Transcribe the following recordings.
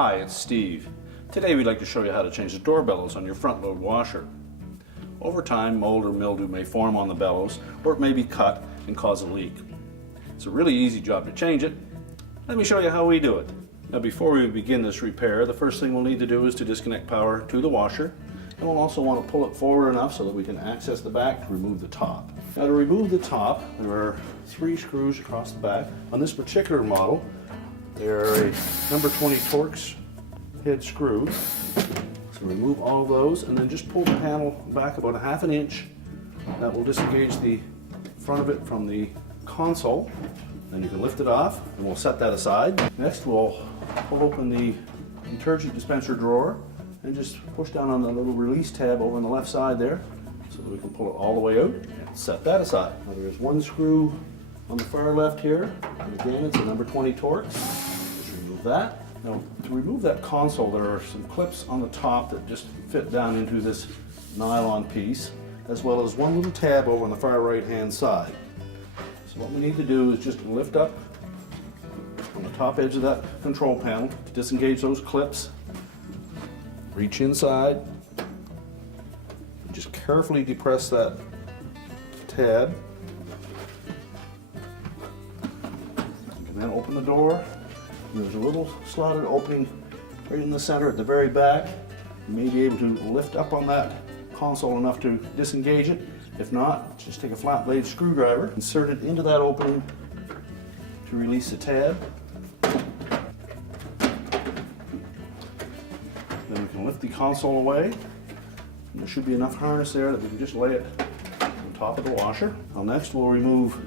Hi, it's Steve. Today we'd like to show you how to change the door bellows on your front load washer. Over time, mold or mildew may form on the bellows, or it may be cut and cause a leak. It's a really easy job to change it. Let me show you how we do it. Now before we begin this repair, the first thing we'll need to do is to disconnect power to the washer. And we'll also want to pull it forward enough so that we can access the back to remove the top. Now to remove the top, there are 3 screws across the back. On this particular model, they're a number 20 Torx head screw. So remove all of those and then just pull the panel back about 1/2 inch. That will disengage the front of it from the console. Then you can lift it off and we'll set that aside. Next we'll pull open the detergent dispenser drawer and just push down on the little release tab over on the left side there so that we can pull it all the way out and set that aside. Now there's 1 screw on the far left here, and again it's a number 20 Torx. Just remove that. Now to remove that console, there are some clips on the top that just fit down into this nylon piece, as well as 1 little tab over on the far right hand side. So what we need to do is just lift up on the top edge of that control panel to disengage those clips. Reach inside and just carefully depress that tab. You can then open the door. There's a little slotted opening right in the center at the very back. You may be able to lift up on that console enough to disengage it. If not, just take a flat blade screwdriver, insert it into that opening to release the tab. Then we can lift the console away. And there should be enough harness there that we can just lay it on top of the washer. Now next we'll remove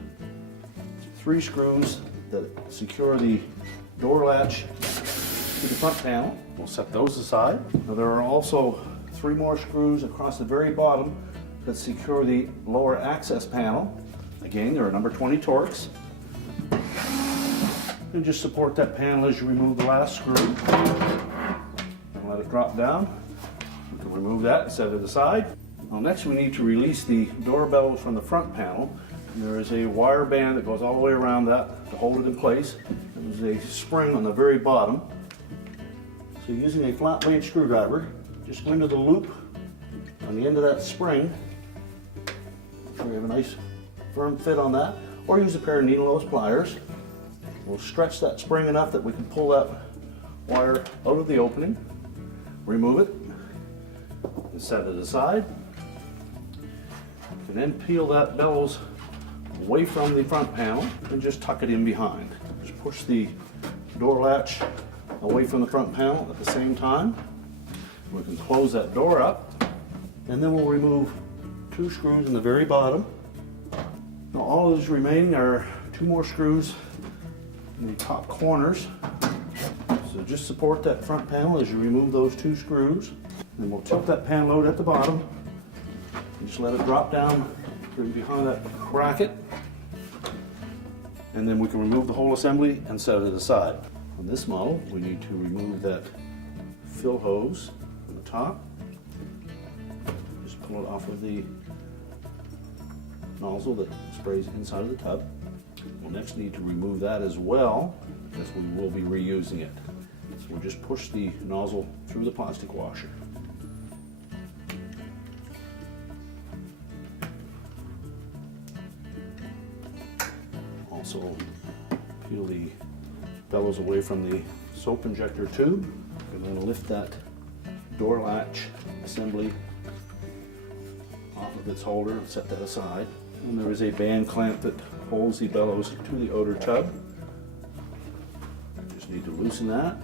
3 screws that secure the door latch to the front panel. We'll set those aside. Now there are also 3 more screws across the very bottom that secure the lower access panel. Again, they're a number 20 Torx. And just support that panel as you remove the last screw. And let it drop down. We can remove that and set it aside. Now next we need to release the door bellows from the front panel. And there is a wire band that goes all the way around that to hold it in place. There's a spring on the very bottom. So using a flat blade screwdriver, just go into the loop on the end of that spring. So we have a nice firm fit on that. Or use a pair of needle nose pliers. We'll stretch that spring enough that we can pull that wire out of the opening, remove it, and set it aside. And then peel that bellows away from the front panel and just tuck it in behind. Just push the door latch away from the front panel at the same time. We can close that door up, and then we'll remove 2 screws in the very bottom. Now all that is remaining are 2 more screws in the top corners. So just support that front panel as you remove those 2 screws. And we'll tilt that panel out at the bottom and just let it drop down behind that bracket. And then we can remove the whole assembly and set it aside. On this model, we need to remove that fill hose from the top. Just pull it off of the nozzle that sprays inside of the tub. We'll next need to remove that as well, because we will be reusing it. So we'll just push the nozzle through the plastic washer. Also peel the bellows away from the soap injector tube. I'm going to lift that door latch assembly off of its holder and set that aside. And there is a band clamp that holds the bellows to the outer tub. Just need to loosen that.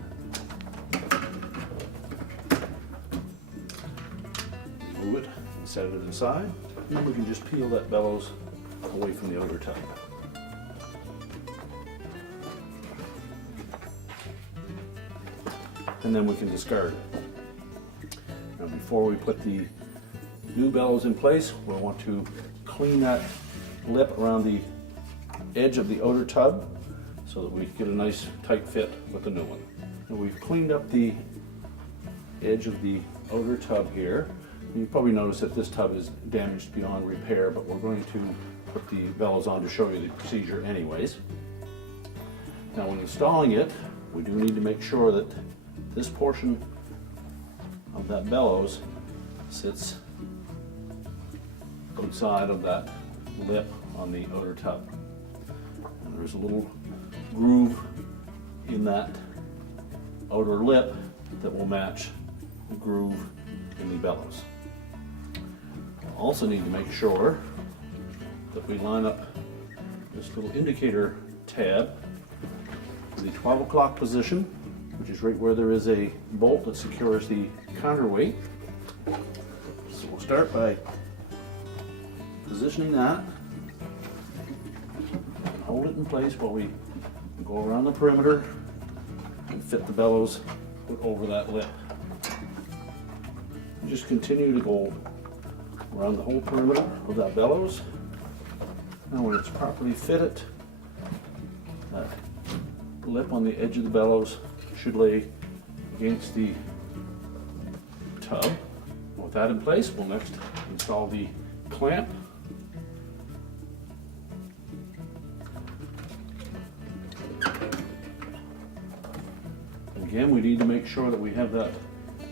Move it and set it aside. And then we can just peel that bellows away from the outer tub. And then we can discard it. Now before we put the new bellows in place, we'll want to clean that lip around the edge of the outer tub so that we get a nice tight fit with the new one. And we've cleaned up the edge of the outer tub here. You probably noticed that this tub is damaged beyond repair, but we're going to put the bellows on to show you the procedure anyways. Now when installing it, we do need to make sure that this portion of that bellows sits outside of that lip on the outer tub. And there's a little groove in that outer lip that will match the groove in the bellows. Also need to make sure that we line up this little indicator tab to the 12 o'clock position, which is right where there is a bolt that secures the counterweight. So we'll start by positioning that and hold it in place while we go around the perimeter and fit the bellows over that lip. Just continue to go around the whole perimeter of that bellows. Now when it's properly fitted, that lip on the edge of the bellows should lay against the tub. With that in place, we'll next install the clamp. Again, we need to make sure that we have that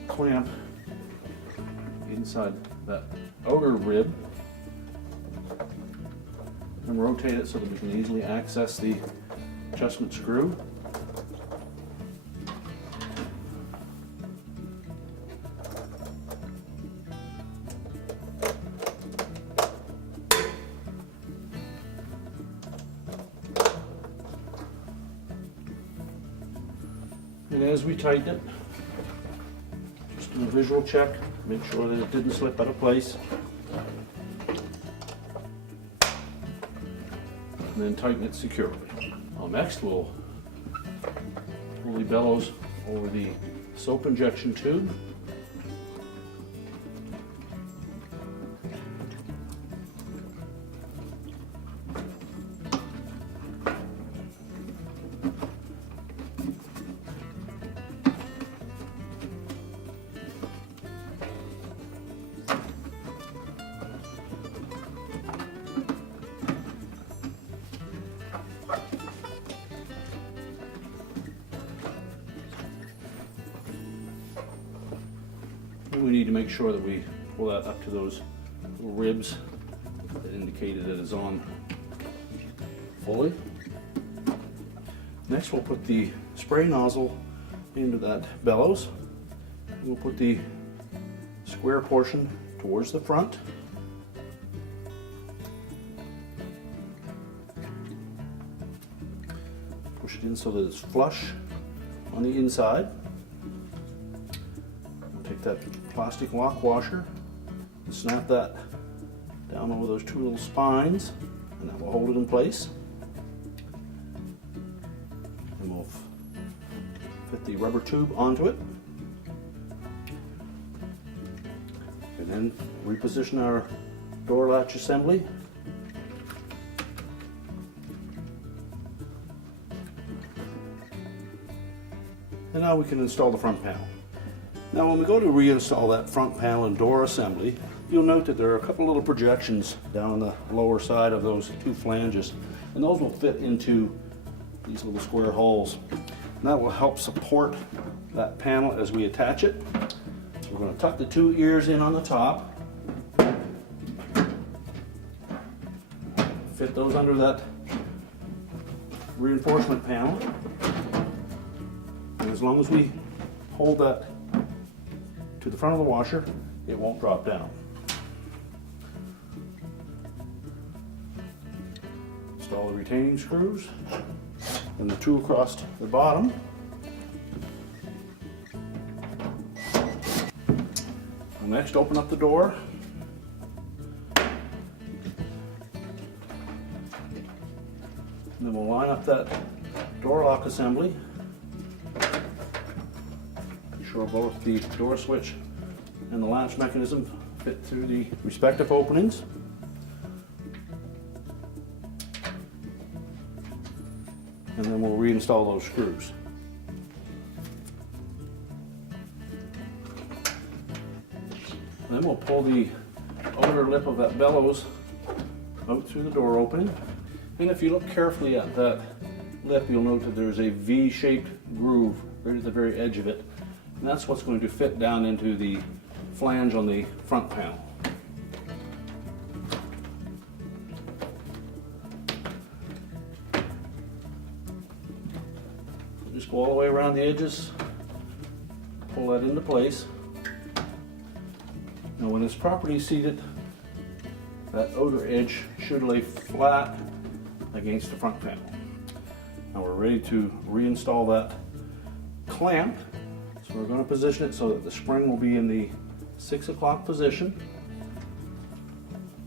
clamp inside that outer rib and rotate it so that we can easily access the adjustment screw. And as we tighten it, just do a visual check, make sure that it didn't slip out of place. And then tighten it securely. Well, next we'll pull the bellows over the soap injection tube. We need to make sure that we pull that up to those little ribs that indicated it is on fully. Next we'll put the spray nozzle into that bellows. We'll put the square portion towards the front. Push it in so that it's flush on the inside. Take that plastic lock washer and snap that down over those two little spines, and that will hold it in place. And we'll fit the rubber tube onto it, and then reposition our door latch assembly. And now we can install the front panel. Now when we go to reinstall that front panel and door assembly, you'll note that there are a couple little projections down on the lower side of those two flanges, and those will fit into these little square holes. And that will help support that panel as we attach it. So we're going to tuck the two ears in on the top, fit those under that reinforcement panel, and as long as we hold that to the front of the washer, it won't drop down. Install the retaining screws and the two across the bottom. We'll next open up the door. And then we'll line up that door lock assembly. Sure both the door switch and the latch mechanism fit through the respective openings. And then we'll reinstall those screws. Then we'll pull the outer lip of that bellows out through the door opening. And if you look carefully at that lip, you'll note that there's a V-shaped groove right at the very edge of it. And that's what's going to fit down into the flange on the front panel. Just go all the way around the edges, pull that into place. Now when it's properly seated, that outer edge should lay flat against the front panel. Now we're ready to reinstall that clamp. So we're going to position it so that the spring will be in the 6 o'clock position.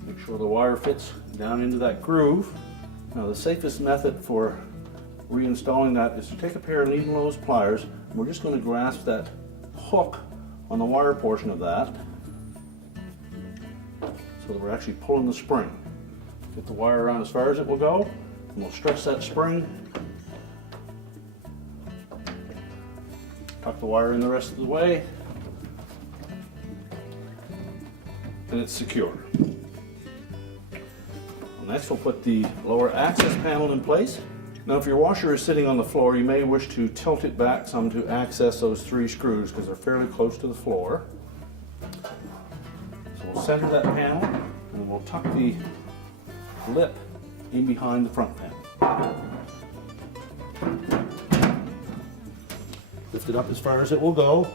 Make sure the wire fits down into that groove. Now the safest method for reinstalling that is to take a pair of needle nose pliers, and we're just going to grasp that hook on the wire portion of that so that we're actually pulling the spring. Get the wire around as far as it will go, and we'll stretch that spring. Tuck the wire in the rest of the way, and it's secure. Next we'll put the lower access panel in place. Now if your washer is sitting on the floor, you may wish to tilt it back some to access those 3 screws because they're fairly close to the floor. So we'll center that panel and we'll tuck the lip in behind the front panel. Lift it up as far as it will go.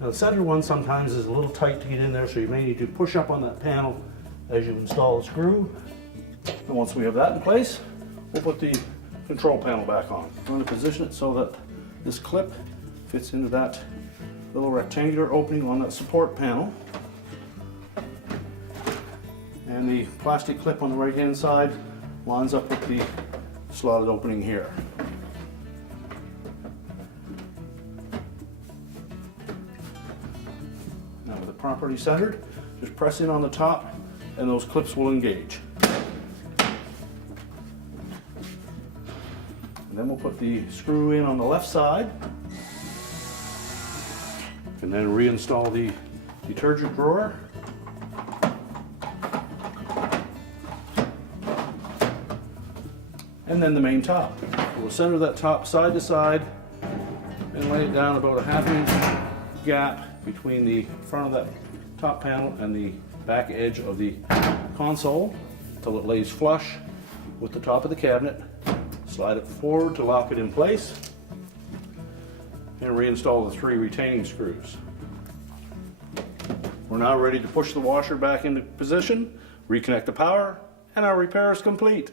Now the center one sometimes is a little tight to get in there, so you may need to push up on that panel as you install the screw. And once we have that in place, we'll put the control panel back on. I'm going to position it so that this clip fits into that little rectangular opening on that support panel. And the plastic clip on the right hand side lines up with the slotted opening here. Now with it properly centered, just press in on the top and those clips will engage. And then we'll put the screw in on the left side and then reinstall the detergent drawer. And then the main top. We'll center that top side to side and lay it down about a ½ inch gap between the front of that top panel and the back edge of the console until it lays flush with the top of the cabinet. Slide it forward to lock it in place and reinstall the 3 retaining screws. We're now ready to push the washer back into position, reconnect the power, and our repair is complete.